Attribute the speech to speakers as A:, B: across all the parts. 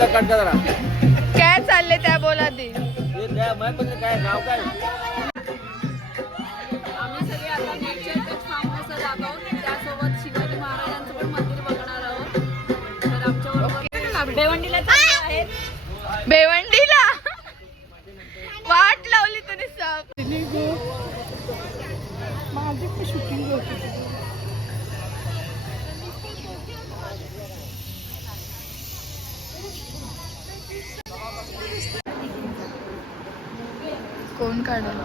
A: Cut कर
B: काय चालले त्या बोला ती
A: काय नाव काय?
C: आम्ही सगळे आता नेचर टच फार्म हाऊसला जात आहोत. त्यासोबत शिवाजी महाराजांचं पण मंदिर बघणार आहोत. तर आमच्याबरोबर बेवंडीला चालले आहेत.
B: बेवंडीला वाट लावली तुम्ही सब. कोण काढल?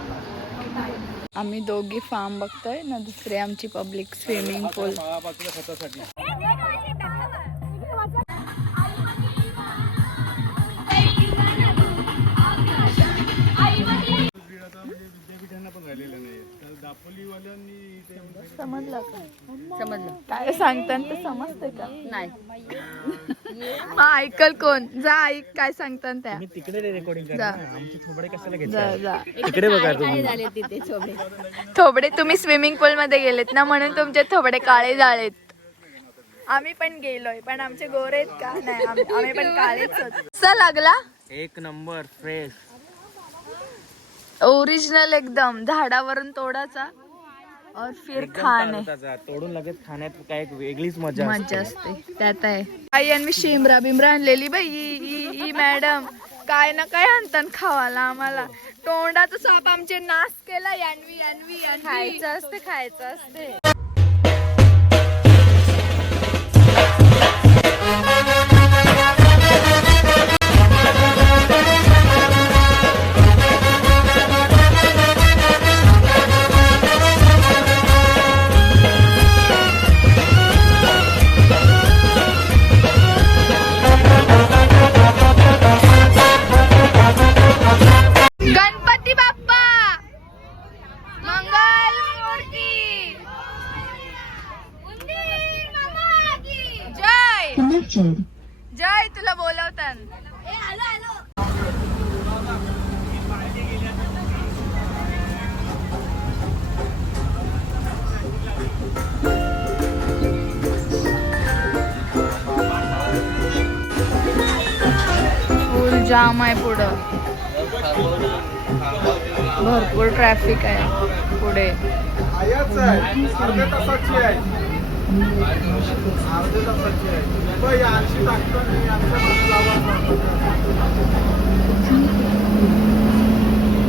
B: आम्ही दोघी फार्म बघतोय ना दुसरे आमची पब्लिक स्विमिंग पूल समजलं? का?
C: समजलं.
B: काय सांगतात ते समजते का?
C: नाही.
B: मग ऐकल कोण? जा ऐक काय सांगतात त्या.
A: तिकडे रेकॉर्डिंग
B: जा.
A: आमचे थोबडे कशाला
B: जा जा.
A: तिकडे बघा
C: काय झाले तिथे छोटे
B: थोबडे तुम्ही स्विमिंग पूल मध्ये गेलेत ना म्हणून तुमचे थोबडे काळे झालेत. आम्ही पण गेलोय पण आमचे गोरे आहेत का? नाही आम्ही आम्ही पण काळेच होत कसा लागला
A: एक नंबर फ्रेश
B: ओरिजिनल एकदम. झाडावरून तोडाचा और फिर खाणे
A: तोडून लगेच खाण्यात काय एक वेगळीच मजा
B: मजा असते. त्यात आहे. आई आणि मी शिमरा बिमरा आणलेली बाई. ई- मॅडम. काय ना काय आणतात खावाला आम्हाला. तोंडाचा साप आमचे नाश केला. यानवी यानवी यानवी
C: खायचं असते खायचं असते.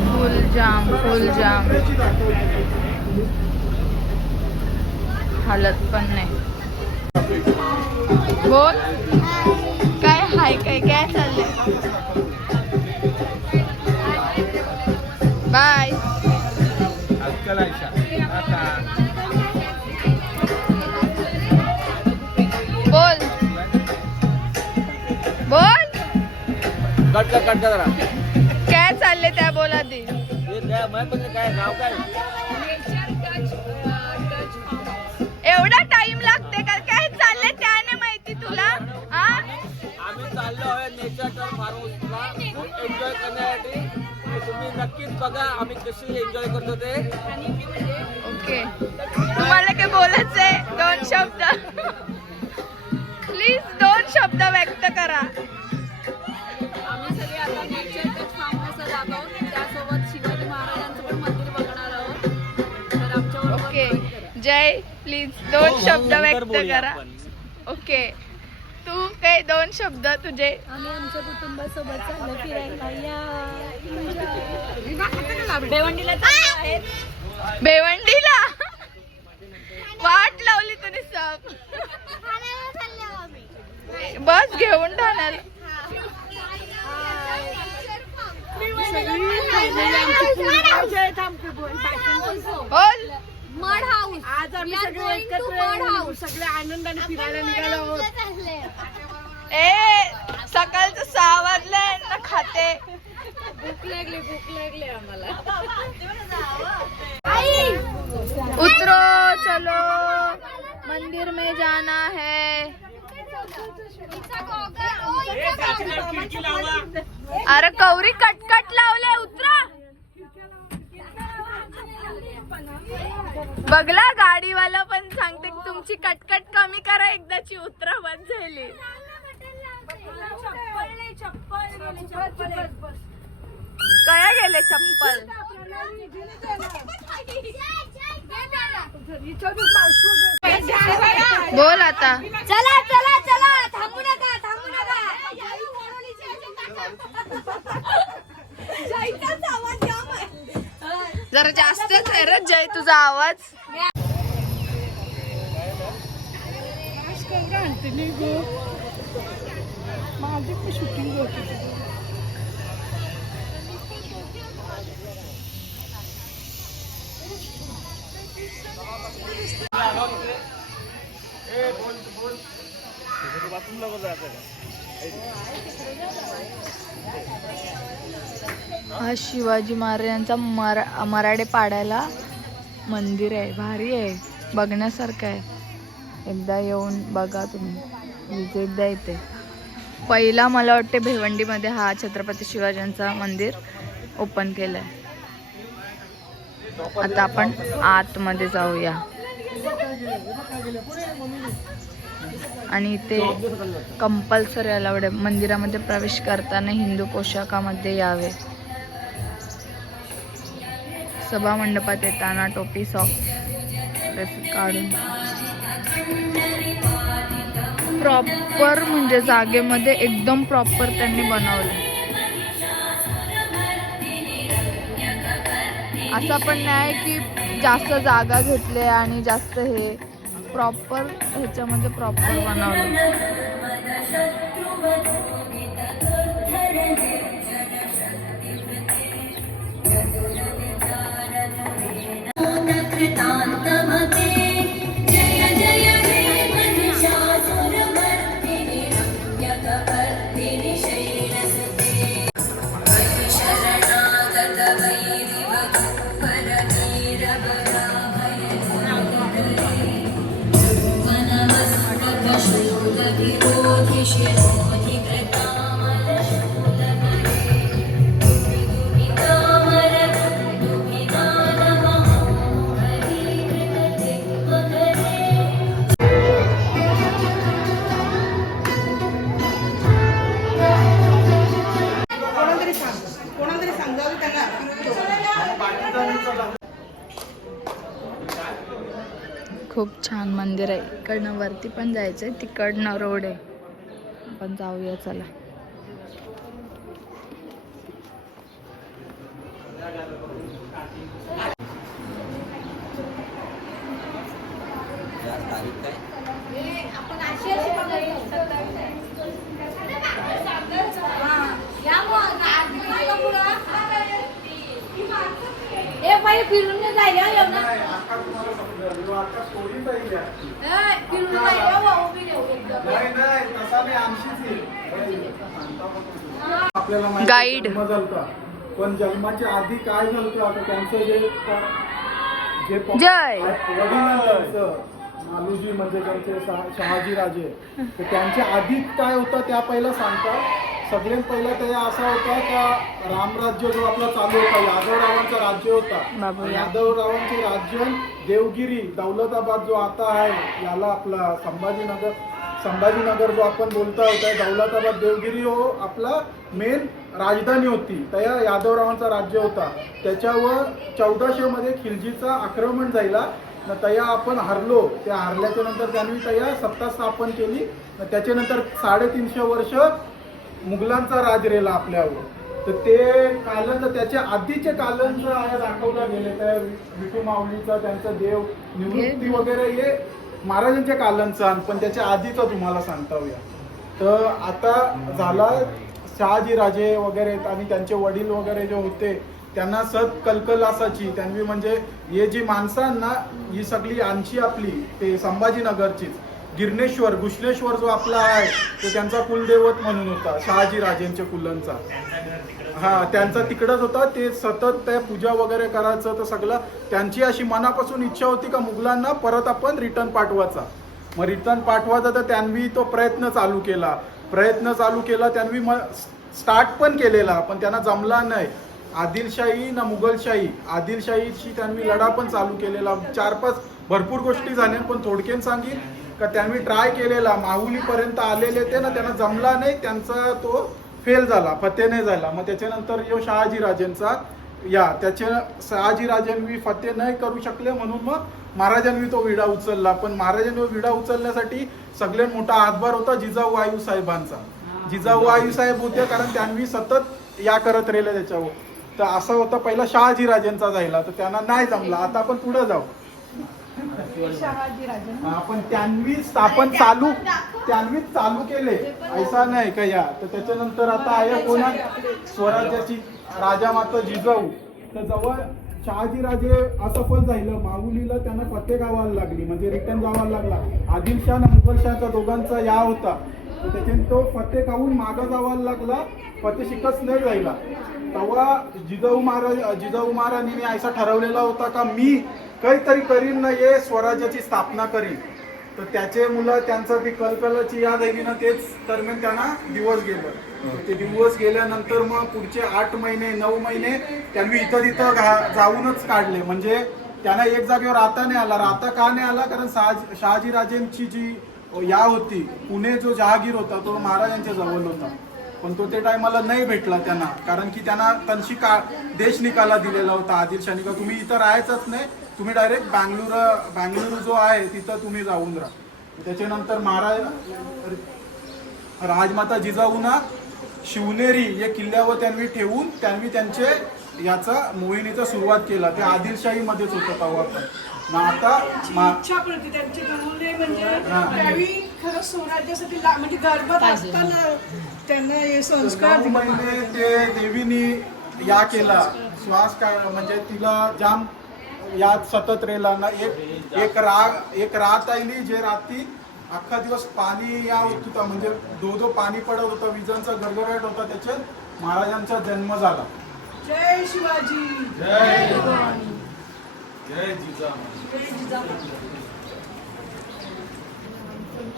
B: फुल जाम फुल जाम हालत पण बोल। काय हाय काय काय चाललंय बाय
A: कट कर कट कर
B: काय चाललंय त्या बोला ती
A: पण काय नाव काय?
B: एवढा टाइम लागते का? काय चाललंय त्याने माहिती तुला?
A: आम्ही चाललो आहे नेचर टर्म फार्म हाऊसला खूप एन्जॉय करण्यासाठी. तुम्ही नक्कीच बघा आम्ही कशी एन्जॉय करतो ते.
B: ओके तुम्हाला काय बोलायचंय? दोन शब्द. प्लीज दोन शब्द व्यक्त करा. प्लीज दोन शब्द
A: नंतर
B: व्यक्त
A: बोलूया
B: करा. ओके तू काय दोन शब्द तुझे?
C: आम्ही आमच्या कुटुंबासोबत चाललो फिरायला. या. बेवंडीला चाललो आहेत.
B: बेवंडीला वाट लावली तुम्ही सब. बस घेऊन ठाण्याला बोल.
C: मड हाऊस
D: आज आम्ही सगळे एकत्र सगळे आनंदाने फिरायला निघालो आहोत.
B: ए सकाळचं सहा वाजलंय ना खाते.
C: भूक लागली भूक लागली आम्हाला.
B: उतरो चलो. मंदिर में जाना है. अरे कौरी कटकट लावले उतरा. बघला गाडीवाला पण सांगते की तुमची कटकट कमी करा एकदाची उतरा बंद झाली. कया गेले चप्पल? बोल आता.
D: चला चला चला थांबू नका थांबू नका.
B: जरा जास्तच आहे रे जय तुझा आवाज हा शिवाजी महाराजांचा मरा मराडे पाड्याला मंदिर आहे. भारी आहे. बघण्यासारखं आहे. एकदा येऊन बघा तुम्ही. विजिट येते पहिला मला वाटते भिवंडीमध्ये हा छत्रपती शिवाजींचा मंदिर ओपन केलं आहे आता आपण आतमध्ये जाऊया. आणि इथे कंपल्सरी अलाउड आहे. मंदिरामध्ये प्रवेश करताना हिंदू पोशाखामध्ये यावे. सभा मंडपात येताना टोपी सॉक्स काढून. प्रॉपर म्हणजे जागेमध्ये एकदम प्रॉपर त्यांनी बनवलं. असं पण नाही की जास्त जागा घेतले आणि जास्त हे प्रॉपर ह्याच्यामध्ये प्रॉपर बनवलं. कृतान्तमते। खूप छान मंदिर आहे. इकडनं वरती पण जायचं आहे तिकडनं रोड आहे. आपण जाऊया चला
D: ए बाई फिरून नाही जायला येऊ ना
E: पाहिजे. नाही नाही तसा येईल. आपल्याला माहिती
B: Guide.
E: जन्म झालता. पण जन्माच्या आधी काय झालं आता त्यांचं जे जे प-
B: जय.
E: वडील आहे त्यांचं, मालूजी म्हणजे त्यांचे शहा- शहाजी राजे तर त्यांच्या आधी काय होतं? त्या पहिला सांगतात सगळ्यात पहिला ते असा होता का रामराज्य जो आपला चालू होता यादवरावांचा राज्य होता. यादवरावांचे राज्य देवगिरी दौलताबाद जो आता आहे याला आपला संभाजीनगर संभाजीनगर जो आपण बोलता होता दौलताबाद देवगिरी हो आपला मेन राजधानी होती. त्या यादवरावांचा राज्य होता. त्याच्यावर चौदाशे मध्ये खिलजीचा आक्रमण झाला. तया आपण हरलो. त्या हरल्याच्या नंतर त्यांनी तया सत्ता स्थापन केली. त्याच्यानंतर साडेतीनशे वर्ष मुघलांचा राज रेला आपल्यावर. तर ते कालन त्याच्या आधीचे आहे दाखवलं गेले त्या विठू माऊलीचा त्यांचा देव निवृत्ती वगैरे हे महाराजांच्या कालनचा पण त्याच्या आधीचा तुम्हाला सांगता येऊया तर आता झाला शहाजी राजे वगैरे आणि त्यांचे वडील वगैरे जे होते त्यांना सत कलकल असायची त्यांनी म्हणजे हे जी माणसांना ही सगळी आणशी आपली ते संभाजीनगरचीच गिरणेश्वर घुष्णेश्वर जो आपला आहे तो त्यांचा कुलदैवत म्हणून होता शहाजी राजेंच्या कुलांचा. हा त्यांचा तिकडच होता. ते सतत त्या पूजा वगैरे करायचं तर सगळं. त्यांची अशी मनापासून इच्छा होती का मुघलांना परत आपण रिटर्न पाठवायचा. मग रिटर्न पाठवायचा तर त्यांनी तो प्रयत्न चालू केला. प्रयत्न चालू केला त्यांनी मग स्टार्ट पण केलेला पण त्यांना जमला नाही. आदिलशाही ना मुघलशाही. आदिलशाहीशी त्यांनी लढा पण चालू केलेला. चार पाच भरपूर गोष्टी झाल्या पण थोडक्यात सांगेन का त्यांनी ट्राय केलेला. माहुलीपर्यंत आलेले ते ना त्यांना जमला नाही त्यांचा तो फेल झाला फते नाही झाला. मग त्याच्यानंतर यो शहाजी राजेंचा या त्याचे शहाजी राजांनी फते नाही करू शकले म्हणून मग महाराजांनी तो विडा उचलला. पण महाराजांनी विडा उचलण्यासाठी सगळ्यात मोठा हातभार होता जिजाऊ आयू साहेबांचा. जिजाऊ आयू साहेब होते कारण त्यांनी सतत या करत राहिले त्याच्यावर. तर असा होता पहिला शहाजी राजांचा जायला. तर त्यांना नाही जमला. आता आपण पुढे जाऊ. आपण त्यांनीच आपण चालू त्यांनीच चालू केले. ऐसा नाही का या? तर त्याच्यानंतर आता आहे कोणा स्वराज्याची राजा माता जिजाऊ. तर जवळ शहाजी राजे असफल झालं माहुलीला त्यांना फते गावाला लागली. म्हणजे रिटर्न जावायला लागला. आदिलशाह आणि मुघलशाहचा दोघांचा या होता. तर त्याच्याने तो फते खाऊन मागं जावायला लागला फते शिकच नाही राहिला. तेव्हा जिजाऊ महाराज जिजाऊ महाराजांनी असा ठरवलेला होता का मी काहीतरी करीन ना ये स्वराज्याची स्थापना करीन. तर त्याचे मुलं त्यांचं ती कलकलाची याद आहे ना तेच दरम्यान त्यांना दिवस गेलं. ते दिवस गेल्यानंतर मग पुढचे आठ महिने नऊ महिने त्यांनी इथं तिथं घा- जाऊनच काढले. म्हणजे त्यांना एक जागेवर राहता नाही आला. राहता का नाही आला? कारण शहाजी शहाजी राजेंची जी या होती. पुणे जो जहागीर होता तो महाराजांच्या जवळ होता. पण तो ते टायमाला नाही भेटला त्यांना. कारण की त्यांना त्यांची का देश निकाला दिलेला होता. आदिलशाही का तुम्ही इथं राहायचंच नाही. तुम्ही डायरेक्ट बँगलोर बँगलुरू जो आहे तिथं तुम्ही जाऊन राहा. त्याच्यानंतर महाराज राजमाता जिजाऊना शिवनेरी या किल्ल्यावर त्यांनी ठेवून त्यांनी त्यांचे याचा मोहिनीचा सुरुवात केला. ते आदिलशाहीमध्येच होतं तेव्हा पण. मग आता मा-
D: इच्छा पडते त्यांचे नमुने म्हणजे. त्यावेळी खरं स्वराज्यासाठी ला- म्हणजे गर्भात असताना त्यांना हे संस्कार
E: नऊ
D: दिले.
E: महिने ते देवीनी या केला. श्वास काय म्हणजे तिला जाम यात सतत रेला ना एक एक राग एक रात आली जे रात्री अख्खा दिवस पाणी या होत. होता म्हणजे दो दो पाणी पडत होतं. विजांचा गडगडाट होता. त्याच्यात महाराजांचा जन्म झाला.
D: जय शिवाजी.
E: जय
A: जय जिजाऊ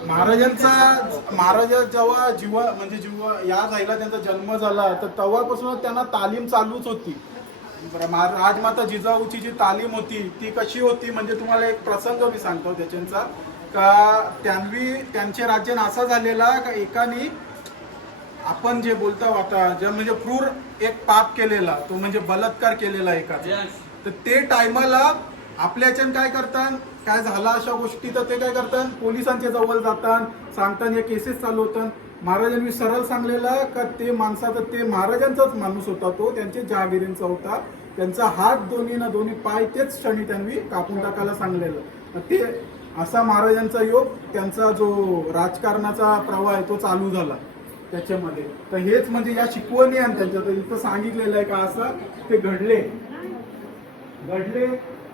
E: महाराजांचा महाराज जेव्हा जीवा म्हणजे जीवा या जायला त्यांचा जन्म झाला तर तेव्हापासून त्यांना तालीम चालूच होती. राजमाता जिजाऊची जी तालीम होती ती कशी होती म्हणजे तुम्हाला एक प्रसंग मी सांगतो त्याच्यांचा का त्यांनी त्यांचे राज्य असा झालेला का एकानी आपण जे बोलतो आता जे म्हणजे क्रूर एक पाप केलेला तो म्हणजे बलात्कार केलेला एकाचा. तर ते टायमाला आपल्याच्यान काय करतात? काय झाला अशा गोष्टी तर ते काय करतात? पोलिसांच्या जवळ जातात सांगतात हे केसेस चालू होतात. महाराजांनी सरळ सांगलेलं का ते माणसाचा ते महाराजांचाच माणूस होता तो त्यांचे जहागिरींचा होता. त्यांचा हात दोन्ही ना दोन्ही पाय तेच क्षणी त्यांनी कापून टाकायला सांगलेलं. ते असा महाराजांचा योग त्यांचा जो राजकारणाचा प्रवाह आहे तो चालू झाला त्याच्यामध्ये. तर हेच म्हणजे या शिकवणी आहे त्यांच्या तर इथं सांगितलेलं आहे का असं? ते घडले. घडले.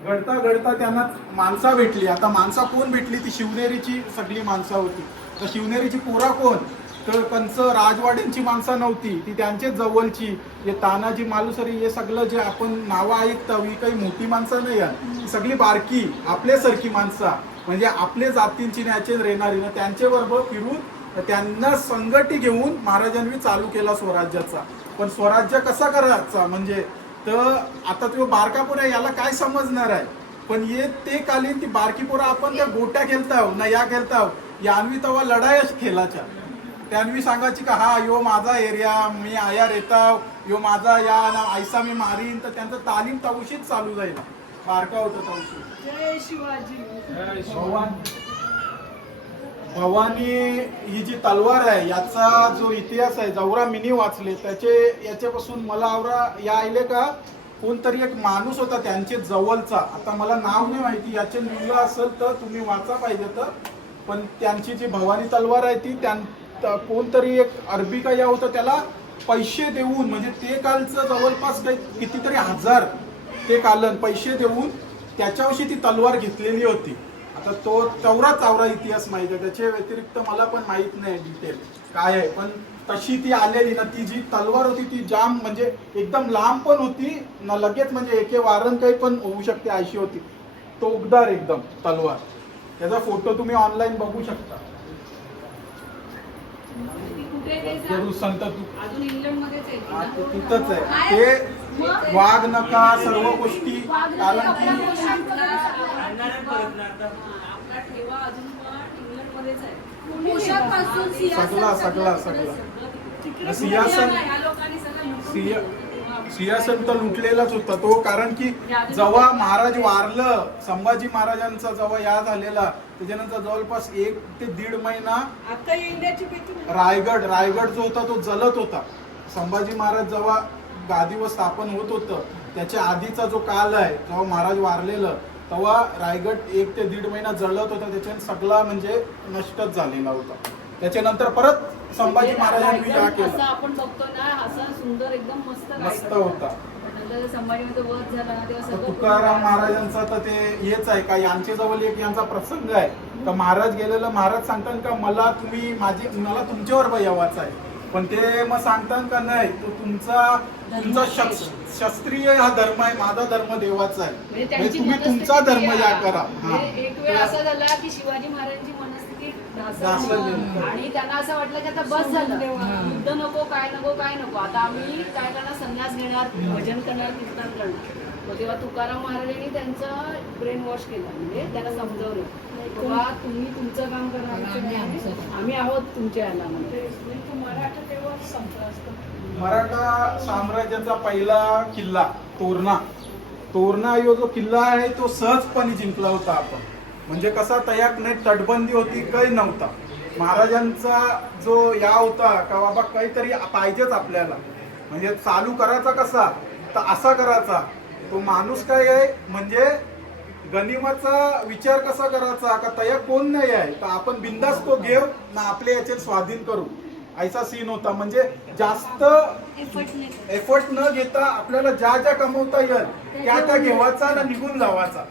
E: घडता घडता त्यांना माणसा भेटली. आता माणसा कोण भेटली? ती शिवनेरीची सगळी माणसं होती. तर शिवनेरीची पोरा कोण? तर कंच राजवाड्यांची माणसं नव्हती. ती त्यांचे जवळची. हे तानाजी मालुसरी हे सगळं जे आपण नावं ऐकतो ही काही मोठी माणसं नाही आहेत. ही सगळी बारकी आपल्यासारखी माणसं. म्हणजे आपले जातींची न्याचे रेणारी ना त्यांच्याबरोबर फिरून त्यांना संगटी घेऊन महाराजांनी चालू केला स्वराज्याचा. पण स्वराज्य कसा करायचा? म्हणजे तर आता तो बारका पोरा याला काय समजणार आहे? पण ये ते कालीन ती बारकी पोरा आपण त्या गोट्या खेळताव ना या खेळताव यानवी तेव्हा लढायच खेळाच्या त्यांनी सांगायची का हा यो माझा एरिया मी आयार येताव यो माझा या ना ऐसा मी मारीन. तर त्यांचं तालीम तवशीच चालू जाईल. बारका होतं तवशी
D: जय शिवाजी.
E: भवानी ही जी तलवार आहे याचा जो इतिहास आहे जवरा मिनी वाचले त्याचे याच्यापासून मला आवरा या आले का कोणतरी एक माणूस होता त्यांचे जवळचा. आता मला नाव नाही माहिती याचे लिहिलं असेल तर तुम्ही वाचा पाहिजे तर. पण त्यांची जी भवानी तलवार आहे ती त्यां कोणतरी एक अरबी का या होतं त्याला पैसे देऊन म्हणजे ते कालचं जवळपास काही कितीतरी हजार ते कालन पैसे देऊन त्याच्याविषयी ती तलवार घेतलेली होती. आता तो तेवढा चावरा इतिहास माहिती आहे. त्याच्या व्यतिरिक्त मला पण माहीत नाही डिटेल काय आहे. पण तशी ती आलेली ना ती जी तलवार होती ती जाम म्हणजे एकदम लांब पण होती ना लगेच म्हणजे एके वारण काही पण होऊ शकते अशी होती. तो उबदार एकदम तलवार. त्याचा फोटो तुम्ही ऑनलाईन बघू शकता
C: कुठे ते सांग?
E: जरूर संत तू
C: अजून इंग्लंड मध्येच आहे
E: हा,
C: ती
E: ते
C: ना?
E: तिथंच आहे. ते वाघ नका सर्व गोष्टी कारण की
C: आपला ठेवा अजून पण इंग्लंड मध्येच आहे? पोशाखपासून
E: सगळा, सगळा, सगळा. सिंहासन सिंह सिंहासन तर लुटलेलाच होता तो कारण की जेव्हा महाराज वारलं संभाजी महाराजांचा जेव्हा या झालेला त्याच्यानंतर जवळपास एक ते दीड महिना
D: भीती
E: रायगड रायगड जो होता तो जलत होता. संभाजी महाराज जेव्हा गादीवर स्थापन होत होतं त्याच्या आधीचा जो काल आहे जेव्हा महाराज वारलेलं तेव्हा रायगड एक ते दीड महिना जळत होता त्याच्याने सगळा म्हणजे नष्टच झालेला होता. त्याच्यानंतर परत संभाजी महाराजांनी या
C: रायगड असं
E: केलं.
C: आपण बघतो ना असं सुंदर एकदम मस्त
E: मस्त होता.
C: नंतर संभाजीमध्ये वध झाला ना तेव्हा
E: तर
C: सगळं
E: तुकाराम महाराजांचा तर ते हेच आहे का? यांच्या जवळ एक यांचा प्रसंग आहे. का महाराज गेलेलं महाराज सांगतात का मला तुम्ही माझी मला तुमच्यावर भयावाच आहे. पण ते मग सांगतात का नाही तो तुमचा तुमचा शस- शास्त्रीय हा धर्म आहे माझा धर्म देवाचा आहे.
C: म्हणजे
E: म्हणजे तुम्ही तुमचा धर्म. या करा.
C: म्हणजे एक वेळ असा झाला की शिवाजी महाराजांची. आणि त्यांना असं वाटलं की आता बस झालं. युद्ध नको काय नको काय नको. आता आम्ही काय करणार? संन्यास घेणार भजन करणार कीर्तन करणार. मग तेव्हा तुकाराम महाराजांनी त्यांचं ब्रेन वॉश केलं. म्हणजे त्यांना समजवलं. बाबा तुम्ही तुमचं काम करणार आम्ही आहोत तुमच्या याला म्हणजे
D: मराठा तेव्हा संपला असतो
E: मराठा साम्राज्याचा पहिला किल्ला तोरणा. तोरणा हा जो किल्ला आहे तो सहजपणे जिंकला होता आपण. म्हणजे कसा तयाक नाही तटबंदी होती काही नव्हता. महाराजांचा जो या होता का बाबा काहीतरी पाहिजेच आपल्याला. म्हणजे चालू करायचा कसा तर असा करायचा. तो माणूस काय आहे म्हणजे गनिमाचा विचार कसा करायचा का तया कोण नाही आहे तर आपण बिंदास तो घेऊ ना आपले याचे स्वाधीन करू. ऐसा सीन होता. म्हणजे जास्त एफर्ट न घेता आपल्याला ज्या ज्या कमवता येईल त्या त्या घेवायचा ना निघून जावाचा.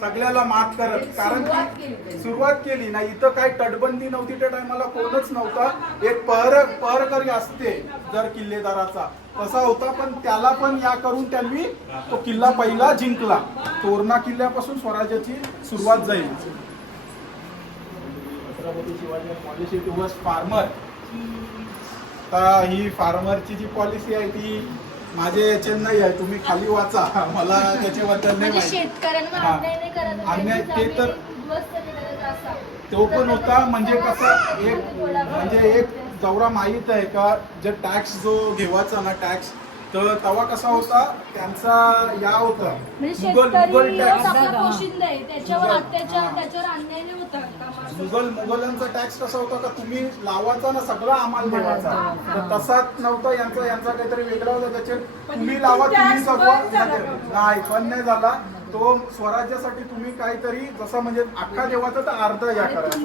E: सगळ्याला मात करत. कारण की सुरुवात केली ना इथं काय तटबंदी नव्हती त्या टायमाला कोणच नव्हता. एक पहर पहरकरी असते जर किल्लेदाराचा. तसा होता पण त्याला पण या करून त्यांनी तो किल्ला पहिला जिंकला. तोरणा किल्ल्यापासून स्वराज्याची सुरुवात जाईल. छत्रपती शिवाजी फार्मर आता ही फार्मरची जी पॉलिसी आहे ती माझ्या याचे नाही आहे. तुम्ही खाली वाचा. मला त्याच्याबद्दल नाही
F: म्हणजे
E: माहिती. हा.
F: अन्याय नाही
E: अन्याय ते तर-
F: जमिनी.
E: तो पण होता. म्हणजे कसं एक म्हणजे एक जेवढा माहीत आहे का? जे टॅक्स जो घेवायचा ना टॅक्स तर तेव्हा कसा होता? त्यांचा या होता.
F: म्हणजे
E: मुघल मुघल
F: शेतकरी
E: टॅक्स
F: आपला पोशिंदा आहे. त्याच्यावर
E: मुघल,
F: अत्याचार
E: हा.
F: त्याच्यावर अन्याय नाही होता.
E: मुघल मुघलांचा टॅक्स कसा होता? का तुम्ही लावाचा ना सगळा आम्हाला द्यावाचा तर तसाच नव्हता यांचा यांचा काहीतरी वेगळा होता. त्याचे तुम्ही लावा तुम्ही जगवा नाही पण नाही झाला. तो स्वराज्यासाठी तुम्ही काहीतरी जसं म्हणजे अख्खा देवाचा तर अर्धा या करायचा.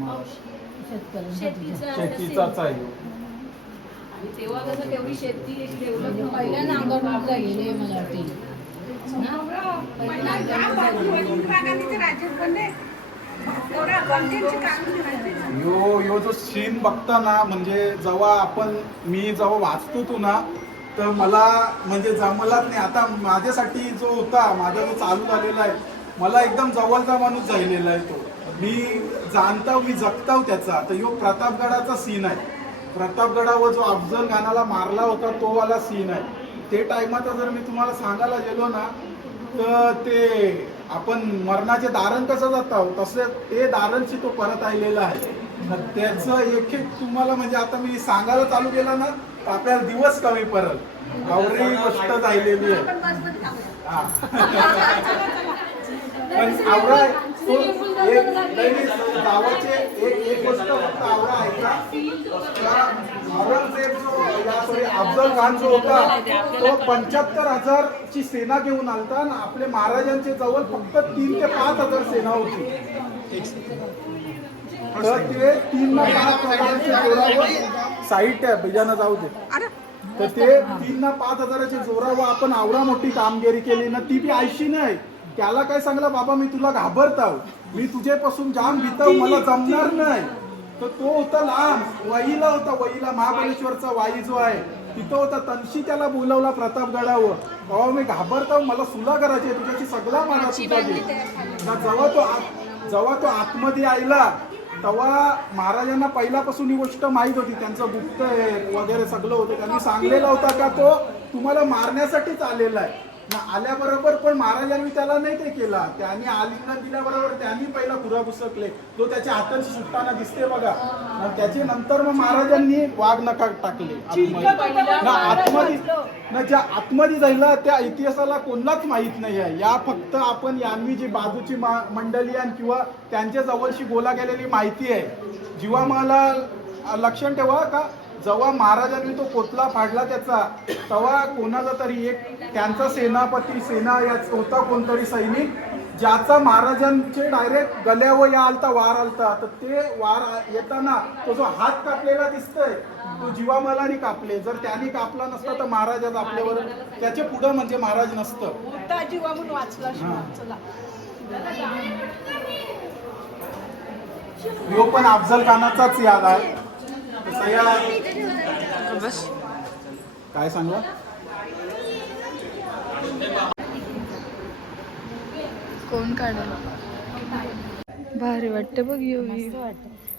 E: हा, शेतीचाच आहे.
C: तेव्हा कसं तेवढी शेती
G: पहिल्या गेले मला वाटते.
E: यो यो जो सीन बघताना म्हणजे जेव्हा आपण मी जेव्हा वाचतो तो ना तर मला म्हणजे जमलाच नाही आता माझ्यासाठी जो होता माझा जो चालू झालेला आहे मला एकदम जवळचा माणूस झालेला आहे तो. मी जाणताव मी जगताव त्याचा. तर यो प्रतापगडाचा सीन आहे. प्रतापगडावर जो अफजल खानाला मारला होता तो वाला सीन आहे. ते टायमाचा जर मी तुम्हाला सांगायला गेलो ना तर ते आपण मरणाचे दारण कसं जातो तसे ते दारणशी तो परत आलेला आहे. तर त्याचं एक एक तुम्हाला म्हणजे आता मी सांगायला चालू केलं ना तर आपल्याला दिवस कमी परत एवढी गोष्ट झालेली आहे. हा. पण आवडा नाही, गावाचे एक एक गोष्ट फक्त आवडा आहे का का औरंगजेब जो या सॉरी अफजल खान जो होता तो पंच्याहत्तर हजार ची सेना घेऊन आलता आणि आपले महाराजांचे जवळ फक्त तीन ते पाच हजार सेना होती. तर ते तीन ना पाच हजाराच्या जोरावर साईट आहे बिजाना जाऊ दे. तर ते तीन ना पाच हजाराच्या जोरावर आपण आवडा मोठी कामगिरी केली ना ती बी आयशी नाही. त्याला काय सांगलं बाबा मी तुला घाबरताव. मी तुझ्यापासून जाम भीताव मला जमणार नाही. तर तो होता लांब. वहीला होता वहीला महाबळेश्वरचा वाई जो आहे तिथं होता तनशी त्याला बोलवला प्रतापगडावर. बाबा मी घाबरताव मला सुला करायची तुझ्याशी सगळा माझा ना जेव्हा तो जेव्हा तो आतमध्ये आयला तेव्हा महाराजांना पहिल्यापासून ही गोष्ट माहीत होती. त्यांचं गुप्त आहे वगैरे सगळं होतं. त्यांनी सांगलेलं होतं का तो तुम्हाला मारण्यासाठीच आलेला आहे. ना आल्याबरोबर पण महाराजांनी त्याला नाही ते केला. त्यांनी आलिंगन दिल्याबरोबर त्यांनी पहिला खुरा पुसकले. जो त्याच्या हातांशी सुटताना दिसते बघा. आणि त्याच्या नंतर मग महाराजांनी वाघ नका टाकले. ना आतमध्ये ना ज्या आतमध्ये जायला त्या इतिहासाला कोणाच माहीत नाही आहे. या फक्त आपण यांनी जी बाजूची मंडळी आणि किंवा त्यांच्या जवळशी गोला गेलेली माहिती आहे. जेव्हा मला लक्षण ठेवा का? जेव्हा महाराजांनी तो कोतला फाडला त्याचा तेव्हा कोणाचा तरी एक त्यांचा सेनापती सेना या होता कोणतरी सैनिक ज्याचा महाराजांचे डायरेक्ट गल्यावर या आलता वार आलता. तर ते वार येताना तो जो हात कापलेला दिसतोय तो जीवामलाने कापले. जर त्यांनी कापला नसता तर महाराजाच आपल्यावर त्याचे पुढं म्हणजे महाराज नसतं.
D: जीवा म्हणून वाचला.
E: ह्यो पण अफजल खानाचाच याद आहे. या
F: बस
E: काय सांगा?
F: कोण काढेल? भारी वाटते बघ यो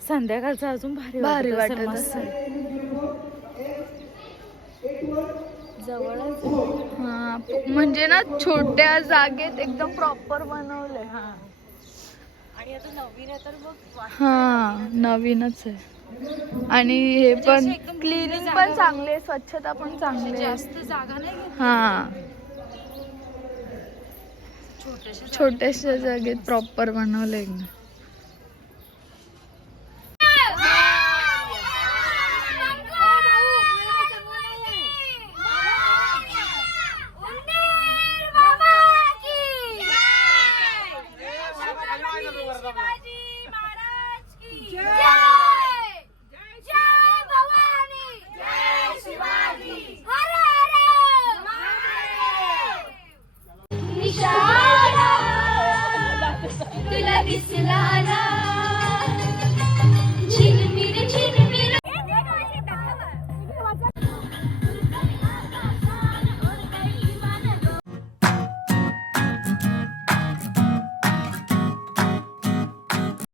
B: संध्याकाळचं अजून भारी
F: भारी
B: वाटत असेल,
F: असेल हा म्हणजे ना छोट्या जागेत एकदम प्रॉपर बनवलंय
B: आणि आता नवीन आहे तर मग
F: हा नवीनच आहे. आणि हे पण क्लिनिंग पण चांगले स्वच्छता पण चांगली आहे.
B: जास्त जागा नाही.
F: हा. छोट्याशा जागेत प्रॉपर बनवलं एकदम